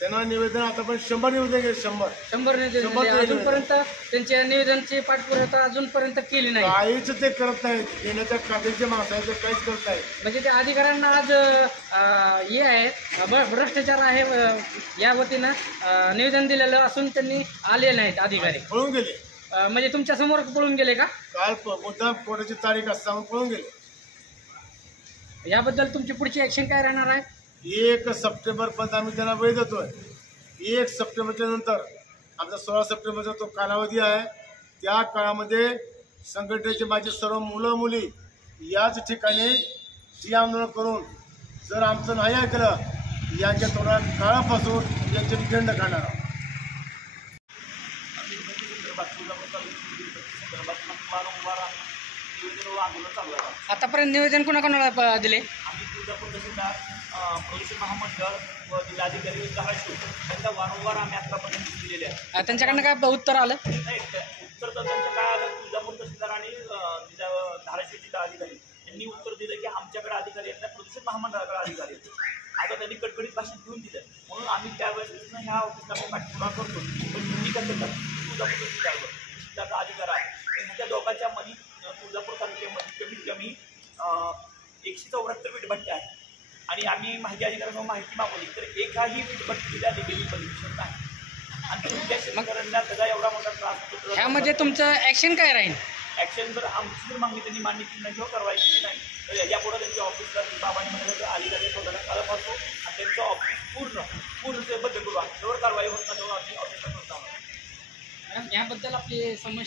त्यांना निवेदन आता पण 100 निवेदन केले, 100 निवेदन अजूनपर्यंत त्यांच्या निवेदनची पाठपुरावा अजूनपर्यंत केली नाही. काहीच ते करत नाहीत. देण्याच्या कागदचे माणसाचे काहीच करत नाहीत. म्हणजे त्या अधिकाऱ्यांना आज हे आहे भ्रष्टाचार आहे या वतीनं निवेदन दिलेलं असून त्यांनी आले नाहीत अधिकारी, पळून गेले. म्हणजे तुमच्या समोर पळून गेले का? काल मुद्दाम कोर्टाची तारीख असताना पळून गेले. याबद्दल तुमची पुढची ऍक्शन काय राहणार आहे? 1 सप्टेंबरपर्यंत आम्ही त्यांना वेळ देतोय. 1 सप्टेंबरच्या नंतर आमचा 16 सप्टेंबरचा तो कालावधी आहे. त्या काळामध्ये संघटनेचे माझे सर्व मुलं मुली याच ठिकाणी जी आंदोलन करून जर आमचं नाही ऐकलं यांच्या तोंडात काळापासून यांचे खंड खाणार आहोत. आतापर्यंत निवेदन कोणाकोणाला दिले? आम्ही तुळजापूर तहसीलदार, पोलीस महामंडळ व जिल्हाधिकारी त्यांना वारंवार आम्ही आतापर्यंत दिलेले आहे. त्यांच्याकडनं काय उत्तर आलं नाही? उत्तर तर त्यांचं काय आलं, तुळजापूर तहसीलदार आणि धाराशिव जिल्हाधिकारी यांनी उत्तर दिलं की आमच्याकडे अधिकारी आहेत, पोलीस महामंडळाकडे अधिकारी आहेत. आता त्यांनी कडकडीत भाषेत घेऊन दिलं, म्हणून आम्ही त्यावेळेस ह्या ऑफिसला आम्ही पाठपुरावा करतो. पण तुम्ही कसं करता? तुळजापूर तहसीलदारचा अधिकार आहे. ह्याच्या दोघांच्या मध्ये तुळजापूर तालुक्यामध्ये कमीत कमी 174 वीटभट्ट्या आहेत आणि आम्ही माहिती अधिकाऱ्यांना माहिती मागवली तर एकाही वीटभट्टीला देखील परमिशन नाही. आणि तुमच्या शेतकऱ्यांना त्याचा एवढा मोठा त्रास होतो. त्यामध्ये तुमचं ऍक्शन काय राहील? ऍक्शन जर आमची जर मागणी त्यांनी मान्य केली नाही किंवा कारवाई केली नाही तर याच्यापुढे त्यांच्या ऑफिसला बाबांनी म्हटलं अधिकारी स्वतःला कळप असतो आणि त्यांचं ऑफिस पूर्ण बंद करू. जवळ कारवाई होत नाही तेव्हा आम्ही ऑफिसला करतो. याबद्दल आपली समस्या